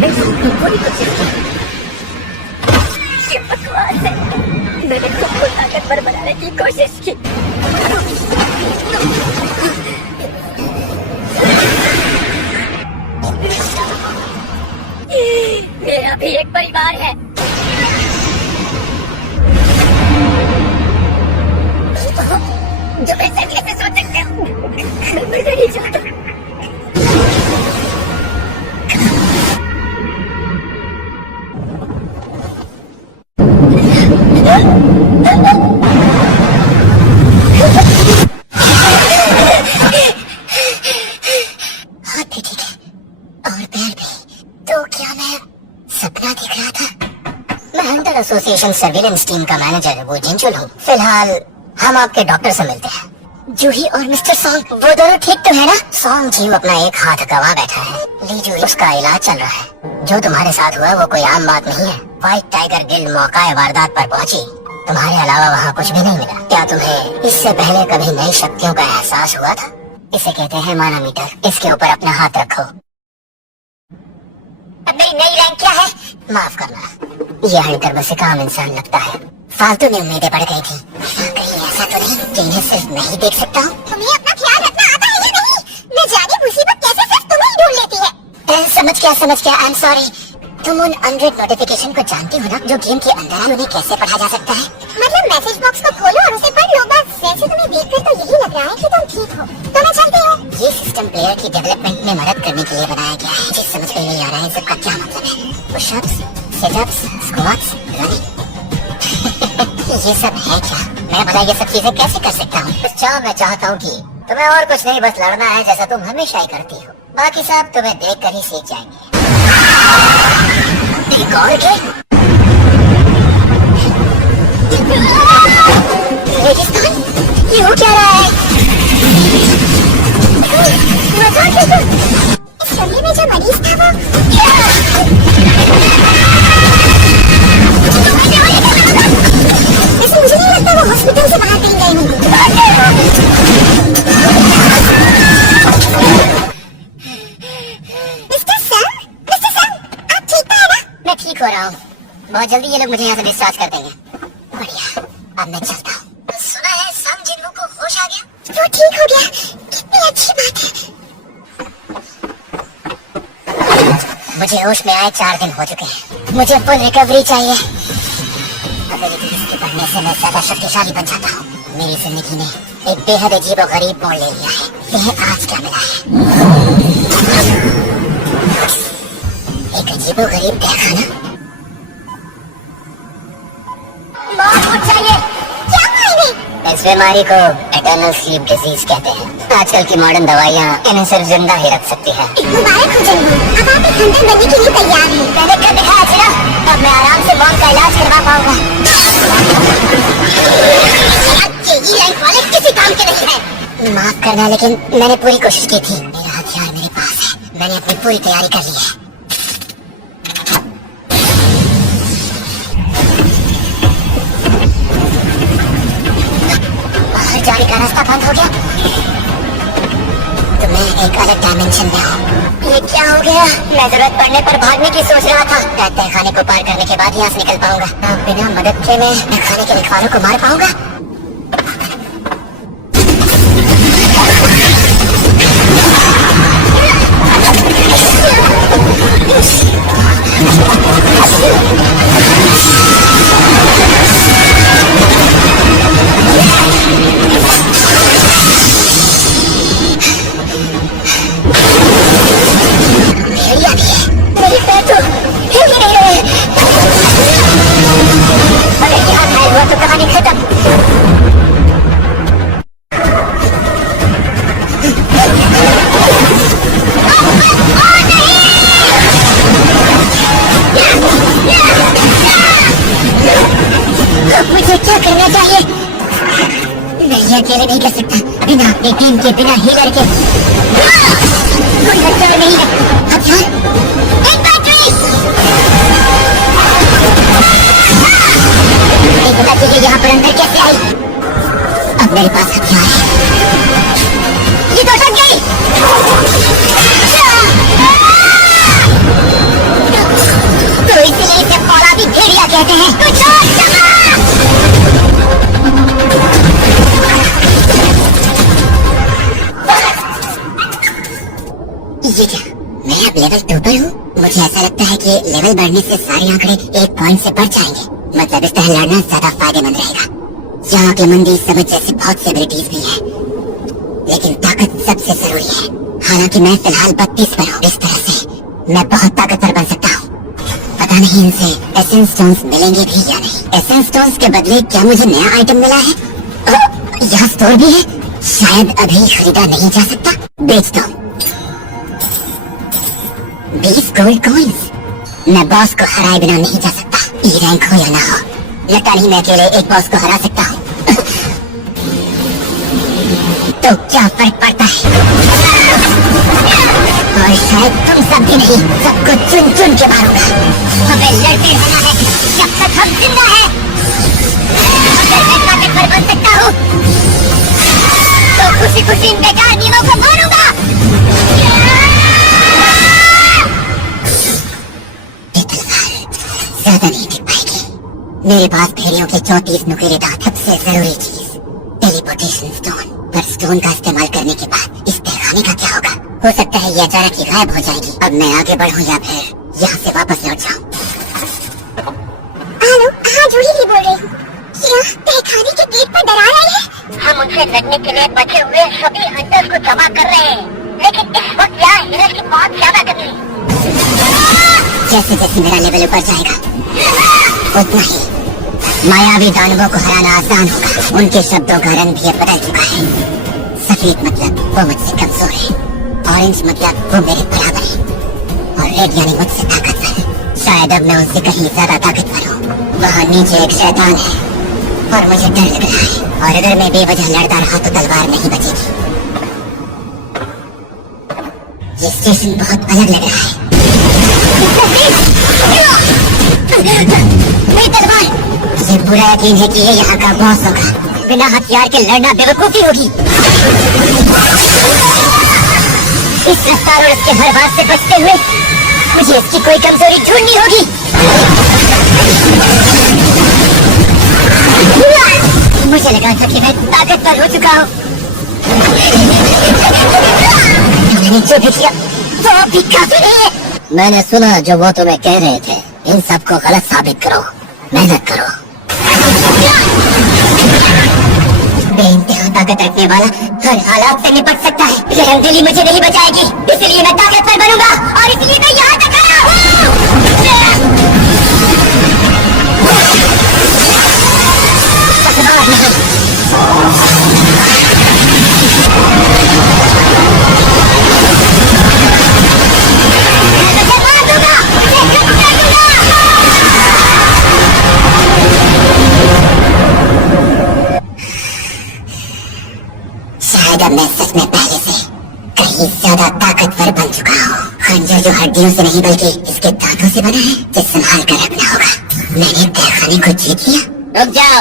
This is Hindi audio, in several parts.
कोई ये बकवास है। मैंने खुद को ताकतवर बनाने की कोशिश की। मेरा भी एक परिवार है। जो मैं सच कैसे सोच सकते हो? मैं नहीं चाहता। हाथ भी ठीक है और पैर भी। तो क्या मैं सपना दिख रहा था? मैं हंटर एसोसिएशन सर्विलेंस टीम का मैनेजर वो जिंचुल हूँ। फिलहाल हम आपके डॉक्टर से मिलते हैं। जूही और मिस्टर सॉन्ग वो दोनों ठीक तो है ना? सॉन्ग जी अपना एक हाथ गवा बैठा है। लीजू उसका इलाज चल रहा है। जो तुम्हारे साथ हुआ वो कोई आम बात नहीं है। व्हाइट टाइगर गिल्ड मौका वारदात पर पहुंची। तुम्हारे अलावा वहाँ कुछ भी नहीं मिला। क्या तुम्हें इससे पहले कभी नई शक्तियों का एहसास हुआ था? इसे कहते हैं मानामीटर। इसके ऊपर अपना हाथ रखो। अब मेरी नई रैंक क्या है? माफ करना, यह हंटर बस एक आम इंसान लगता है। फालतू में उम्मीदें बढ़ गई थी। कहीं ऐसा तो नहीं कि इन्हें सिर्फ मैं ही देख सकता हूँ? तुम्हें अपना ख्याल रखना आता है या नहीं? न जाने मुसीबत कैसे सिर्फ तुम्हें ही ढूंढ लेती है। समझ गया। I am sorry. तुम उन अनरेड नोटिफिकेशन को जानती हो ना, जो गेम के अंदर है? उन्हें कैसे पढ़ा जा सकता है? मतलब मैसेज बॉक्स को खोलो और उसे पढ़ लो बस। वैसे तुम्हें देखकर तो यही लग रहा है कि तुम ठीक हो। तो मैं चलती हूँ। ये सिस्टम प्लेयर की डेवलपमेंट में मदद करने के लिए बनाया गया है। मुझे समझ में नहीं आ रहा है सबका क्या मतलब है। पुशअप्स, सिटअप्स, स्क्वाट्स, रनिंग ये सब है क्या? मैं भला ये सब चीजें कैसे कर सकता हूँ? मैं चाहता हूँ कि तुम्हें और कुछ नहीं, बस लड़ना है जैसा तुम हमेशा ही करती हो। बाकी सब तुम्हें देख कर ही सीख जाएंगे। एक और गेम? रेगिस्तान? ये हो क्या रहा है? इस कमरे में जो मरीज था वो वैसे मुझे नहीं लगता वो हॉस्पिटल से बाहर कहीं गए होंगे। मिस्टर सैम, आप ठीक तो है ना? मैं ठीक हो रहा हूँ। बहुत जल्दी ये लोग मुझे यहाँ से डिस्चार्ज कर देंगे। बढ़िया, अब मैं चलता हूँ। सुना है सम जिन्नू को होश आ गया? वो ठीक हो गया। कितनी अच्छी बात है। मुझे होश में आए 4 दिन हो चुके हैं। मुझे फुल रिकवरी चाहिए। एबिलिटीज के बढ़ने से मैं ज्यादा शक्तिशाली बन जाता हूँ। मेरी जिंदगी ने एक बेहद अजीब और गरीब मोड़ ले लिया है। यह आज क्या मिला है? एक अजीब और गरीब तहखाना। चाहिए क्या हुआ? इस बीमारी को एटर्नल स्लीप डिजीज कहते हैं। आजकल की मॉडर्न दवाइयाँ इन्हें सिर्फ जिंदा ही रख सकती है। मुबारक हो जन्नू, अब आप एक हंटर बनने के लिए तैयार हैं। मैंने कर दिखाया चिरा, अब मैं आराम से मॉम का इलाज करवा पाऊंगा। ये रैंक वाले किसी काम के नहीं है। माफ करना, लेकिन मैंने पूरी कोशिश की थी। मेरा हथियार मेरे पास है। मैंने अपनी पूरी तैयारी कर ली है। जाने का रास्ता बंद हो गया तो मैं एक अलग डायमेंशन में हूँ। ये क्या हो गया? मैं जरूरत पड़ने पर भागने की सोच रहा था। तहखाने को पार करने के बाद यहाँ से निकल पाऊंगा। बिना मदद के मैं खाने के लिखवालों को मार पाऊंगा? अकेले नहीं कर सकता। बिना अपनी टीम के, बिना हीलर के कोई हथियार नहीं है। हथियार एक बैटरी। नहीं पता चलिए यहाँ पर अंदर कैसे आई। अब मेरे पास हथियार है। ये तो अटक गई। कहते हैं कुछ और चमक। ये क्या, मैं अब लेवल 2 पर हूँ? मुझे ऐसा लगता है कि लेवल बढ़ने से सारे आंकड़े एक पॉइंट से बढ़ जाएंगे। मतलब इस तरह लड़ना ज्यादा फायदेमंद रहेगा। यहाँ अक्लमंदी समझ जैसी बहुत सी एबिलिटीज भी है, लेकिन ताकत सबसे जरूरी है। हालांकि मैं फिलहाल 32 पर हूँ। इस तरह से मैं बहुत ताकतवर बन सकता हूँ। पता नहीं इनसे एसेंस स्टोन्स मिलेंगे भी या नहीं। एसेंस स्टोन्स के बदले क्या मुझे नया आइटम मिला है? यहाँ स्टोर भी है, शायद अभी खरीदा नहीं जा सकता। बेच दो। 20 गोल्ड कॉइन्स। मैं बॉस को हराए बिना नहीं जा सकता, ई रैंक हो या ना हो। लगता नहीं मैं अकेले एक बॉस को हरा सकता हूँ। तो क्या फर्क पड़ता है? और शायद तुम सब भी नहीं, सबको चुन चुन के मारूंगा। हमें लड़ते रहना है जब तक हम जिंदा हैं। अगर मैं ताकतवर बन सकता हूँ तो खुशी खुशी इन बेकार नीमों को मारूंगा। ये तलवार ज्यादा नहीं टिक पाएगी। मेरे पास भेड़ियों के 34 नुकीले दांत। सबसे जरूरी चीज टेलीपोर्टेशन स्टोन। पर स्टोन का इस्तेमाल करने के बाद इस पैगाने का क्या होगा? हो सकता है ये अचानक ही गायब हो जाएगी। अब मैं आगे बढ़ूं या फिर यहाँ से वापस लौट जाऊं? हेलो, हाँ जूही ही बोल रही हूँ। क्या तहखाने के गेट पर दरार आई है? हम उनसे लड़ने के लिए बचे हुए सभी हंटर्स को जमा कर रहे हैं, लेकिन इस वक्त यहाँ हिरन की बहुत ज्यादा कमी है। जैसे जैसे मेरा लेवल ऊपर जाएगा उतना ही मायावी दानवों को हराना आसान होगा। उनके शब्दों का रंग भी अब बदल चुका है। सफेद मतलब वो मुझसे कमजोर है, ऑरेंज मतलब वो मेरे बराबर है, और रेड यानी मुझसे ताकतवर। शायद अब मैं उनसे कहीं ज्यादा ताकतवर हूँ। वहाँ नीचे एक शैतान है और मुझे डर लग रहा है, और अगर मैं बेवजह लड़ता रहा तो तलवार नहीं बचेगी। ये स्टेशन बहुत अलग लग रहा है। मेरी तलवार! ये बुरा यकीन है कि ये यहाँ का बॉस होगा। बिना हथियार के लड़ना बेवकूफी होगी। इस रफ्तार और इसके हर बात से बचते हुए मुझे इसकी कोई कमजोरी ढूंढनी होगी। मुझे लगा था कि मैं ताकतवर हो चुका हूँ। मैंने जो भी किया वो अभी काफी नहीं है। मैंने सुना जो वो तुम्हें कह रहे थे, इन सबको गलत साबित करो, मेहनत करो। बेइंतहा ताकत रखने वाला हर हालात से निपट सकता है। ये रंगली मुझे नहीं बचाएगी, इसलिए मैं ताकतवर बनूंगा, और इसलिए मैं यहाँ तक आया हूँ। शायद अब मैं सच में पहले से कहीं ज्यादा ताकतवर बन चुका हूँ। खंजर जो हड्डियों से नहीं बल्कि इसके दांतों से बना है, जिसे संभाल कर रखना होगा। मैंने तहखाने को जीत लिया। रुक जाओ,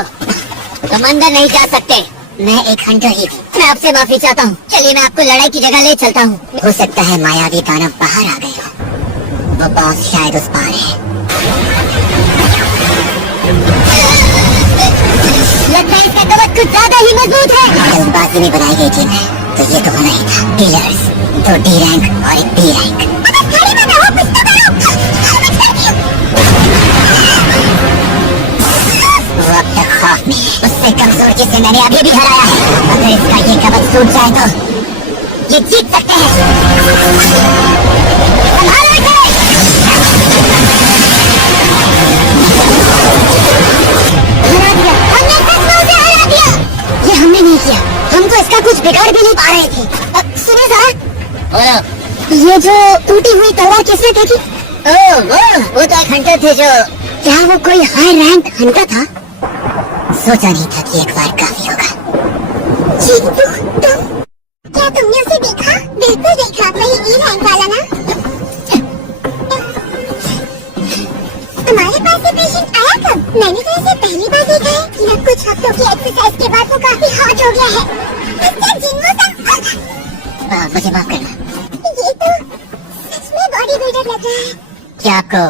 तुम अंदर नहीं जा सकते। मैं एक हंटर ही हूँ। मैं आपसे माफी चाहता हूँ। चलिए मैं आपको लड़ाई की जगह ले चलता हूँ। हो सकता है मायावी दानव बाहर आ गए हो। वो बॉस शायद उस पार है। लगता है इसका कवच कुछ ज्यादा ही मजबूत है। जल्दबाजी में बनाई गई थी मैं, तो ये तो होना ही था। पिलर्स, 2 D रैंक और एक B रैंक। वो अब तक खौफ में है, उससे कमजोर जिसे मैंने अभी भी हराया है। अगर इसका ये कवच टूट जाए तो ये जीत सकते हैं। संभालो इसे! हरा दिया, हमने सच में उसे हरा दिया। ये हमने नहीं किया, हम तो इसका कुछ बिगाड़ भी नहीं पा रहे थे। सुनिए जरा, ये जो टूटी हुई तलवार किसने फेंकी? ओह वो तो एक हंटर थे जो। क्या वो कोई हाई रैंक हंटर था? सोचा नहीं था कि एक बार काफी होगा। चिंटू, तुम क्या तुमने उसे देखा? बिल्कुल देखा, वही ई रैंक वाला ना? तुम्हारे पास ये पेशेंट आया कब? मैंने तो इसे पहली बार देखा है। न कुछ हफ्तों की एक्सरसाइज के बाद वो काफी हॉट हो गया है। मिस्टर जिंगो मुझे माफ करना। ये तो सच में बॉडी बिल्डर लग रहा है। क्या आपको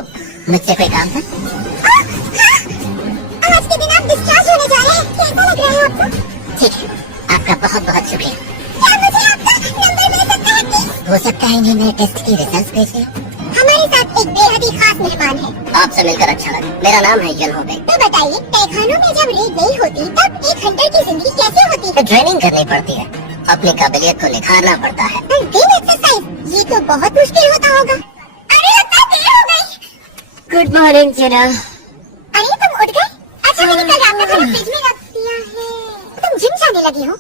मुझसे कोई काम था? हाँ, आज के दिन आप डिस्चार्ज होने जा रहे हैं, कैसा लग रहा है आपको? ठीक है, आपका बहुत बहुत शुक्रिया। क्या मुझे आपका नंबर मिल सकता है प्लीज? हो सकता है इन्हें मेरे टेस्ट की रिजल्ट भेज रहे हो। हमारे साथ एक बेहद ही खास मेहमान है। आपसे मिलकर अच्छा लगा। मेरा नाम है यन हो गई। तो बताइए, तहखानों में जब रेड नहीं होती तब एक हंटर की जिंदगी कैसे होती है? ट्रेनिंग करनी पड़ती है, अपनी काबिलियत को निखारना पड़ता है। एक्सरसाइज, ये तो बहुत मुश्किल होता होगा। अरे लगता है देर हो गई। गुड मॉर्निंग जना। अरे तुम उठ गए? अच्छा, मैंने कल रात को तुम्हें फ्रिज में रख दिया है। तुम जिम जाने लगी हो?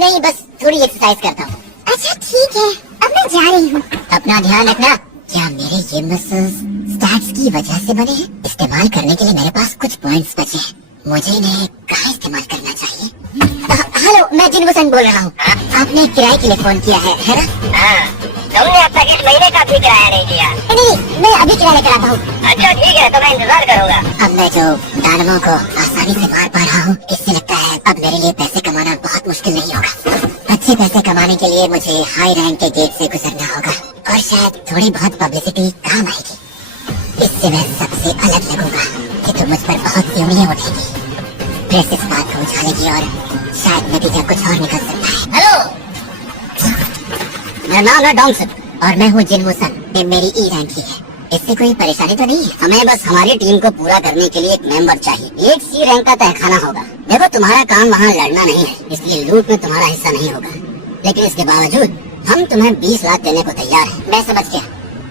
नहीं, बस थोड़ी एक्सरसाइज करता हूँ। अच्छा ठीक है, अब मैं जा रही हूँ। अपना ध्यान रखना। क्या मेरे ये मसल्स स्टैट्स की वजह से बने हैं? इस्तेमाल करने के लिए मेरे पास कुछ पॉइंट्स बचे हैं। मुझे इन्हें कहाँ इस्तेमाल करना चाहिए? हेलो, मैं जिनवसन बोल रहा हूँ। आपने किराए के लिए फोन किया है ना? हाँ, तुमने अब तक इस महीने का भी किराया नहीं दिया। नहीं, मैं अभी किराया लेकर आता हूँ। अच्छा ठीक है, तो मैं इंतजार करूँगा। अब मैं जो दानवों को आसानी से मार पा रहा हूँ, इससे लगता है अब मेरे लिए पैसे कमाना बहुत मुश्किल नहीं होगा। अच्छे पैसे कमाने के लिए मुझे हाई रैंक के गेट से गुजरना होगा और शायद थोड़ी बहुत पब्लिसिटी काम आएगी। इससे मैं सबसे अलग लगूंगा कि तुम मुझ पर बहुत सी उंगलियां उठेगी। प्रेस इस बात को उछालेगी और शायद नतीजा कुछ और निकल सकता है। हेलो, मेरा नाम है डोंगसन और मैं हूँ जिनवसन। ये मेरी ई रैंक ही है। इससे कोई परेशानी तो नहीं है? हमें बस हमारी टीम को पूरा करने के लिए एक मेंबर चाहिए। एक सी रैंक का तहखाना होगा। देखो, तुम्हारा काम वहाँ लड़ना नहीं है, इसलिए लूट में तुम्हारा हिस्सा नहीं होगा। लेकिन इसके बावजूद हम तुम्हें 20 लाख देने को तैयार हैं। मैं समझ गया।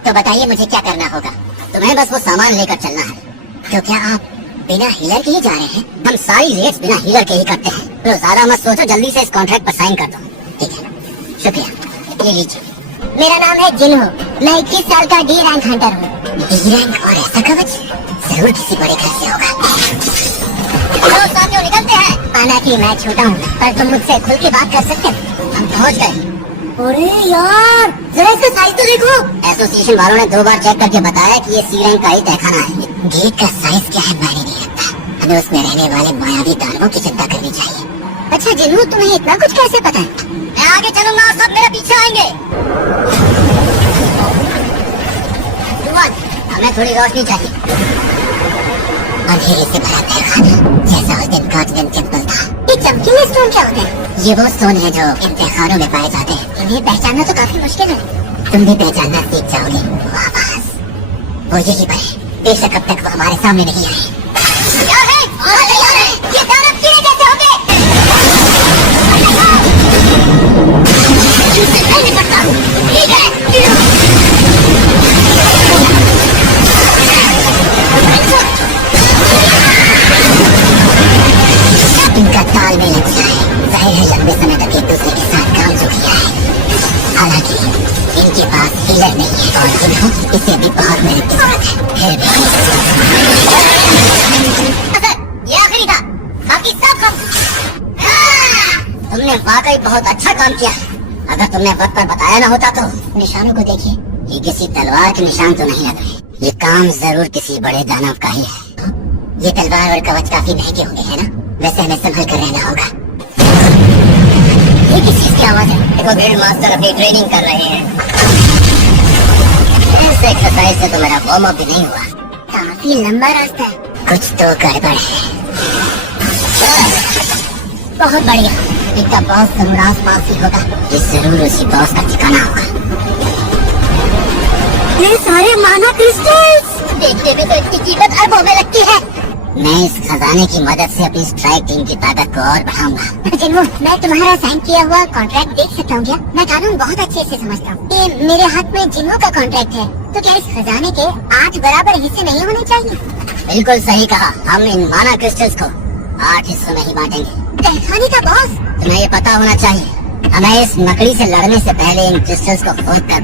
तो बताइए मुझे क्या करना होगा? तुम्हें बस वो सामान लेकर चलना है। तो क्या आप बिना हीलर के ही जा रहे हैं? हम सारी रेट्स बिना हीलर के ही करते हैं। तो ज्यादा मत सोचो, जल्दी से इस कॉन्ट्रैक्ट पर साइन कर दो। ठीक है, शुक्रिया। ये लीजिए। मेरा नाम है जिनहो। मैं 21 साल का डी रैंक हंटर हूँ। डी रैंक और ऐसा कवच जरूर किसी बड़े घर से होगा। तो साथियों, निकलते हैं। माना कि मैं छोटा हूँ, पर तुम मुझसे खुल के बात कर सकते हो। हम पहुँच गए। अरे यार, जरा इसका साइज तो देखो। एसोसिएशन वालों ने 2 बार चेक करके बताया कि ये सी रैंक का ही तहखाना है। गेट का साइज क्या है मायने नहीं रखता। हमें उसमें रहने वाले मायावी दानवों की चिंता करनी चाहिए। अच्छा जिन्नू, तुम्हें इतना कुछ कैसे पता है? मैं आगे चलूंगा और सब मेरे पीछे आएंगे। हमें थोड़ी रोशनी चाहिए। अंधेरे से भरा तहखाना, जैसा उस दिन गार्डन टेंपल था। ये चमकीले स्टोन क्या होते हैं? ये वो स्टोन है जो इन तहखानों में पाए जाते हैं। इन्हें पहचानना तो काफी मुश्किल है। तुम भी पहचानना सीख जाओगे। वो आवाज, वो यही पर है। बेशक अब तक वो हमारे सामने नहीं आए। क्या है? ये दानव कीड़े कैसे होंगे? नहीं निपटता। ठीक है, इनका तालमेल अच्छा है। जाहिर है लंबे समय तक एक दूसरे के साथ काम जो किया है। हालांकि इनके पास हीलर नहीं है और इन्हें इसे भी बहुत मेहनत की जरूरत है। ये आखिरी था, बाकी सब कम। तुमने वाकई बहुत अच्छा काम किया। अगर तुमने वक्त पर बताया न होता तो। निशानों को देखिए, ये किसी तलवार के निशान तो नहीं लग रहे। ये काम जरूर किसी बड़े दानव का ही है। ये तलवार और कवच काफी महंगे होंगे, है ना? वैसे हमें संभल कर रहना होगा। ये किस चीज की आवाज है? देखो, गिल्ड मास्टर अपनी ट्रेनिंग कर रहे हैं। इस एक्सरसाइज से तो मेरा वार्म अप भी नहीं हुआ। काफी लंबा रास्ता है। कुछ तो गड़बड़ है। बहुत बढ़िया। इनका बॉस जरूर आस पास ही होगा। ये जरूर उसी बॉस का ठिकाना होगा। ये सारे माना क्रिस्टल्स देखने में तो इनकी कीमत अरबों में लगती है। मैं इस खजाने की मदद से अपनी स्ट्राइक टीम की ताकत को और बढ़ाऊंगा। जिन्हो, मैं तुम्हारा साइन किया हुआ कॉन्ट्रैक्ट देख सकता हूँ क्या? मैं कानून बहुत अच्छे से समझता हूँ। ये मेरे हाथ में जिन्हो का कॉन्ट्रैक्ट है, तो क्या इस खजाने के 8 बराबर हिस्से नहीं होने चाहिए? बिल्कुल सही कहा। हम इन माना क्रिस्टल्स को 8 हिस्सों में ही बांटेंगे। तहखाने का बॉस, तुम्हें ये पता होना चाहिए, हमें इस मकड़ी से लड़ने से पहले इन क्रिस्टल्स को खोद कर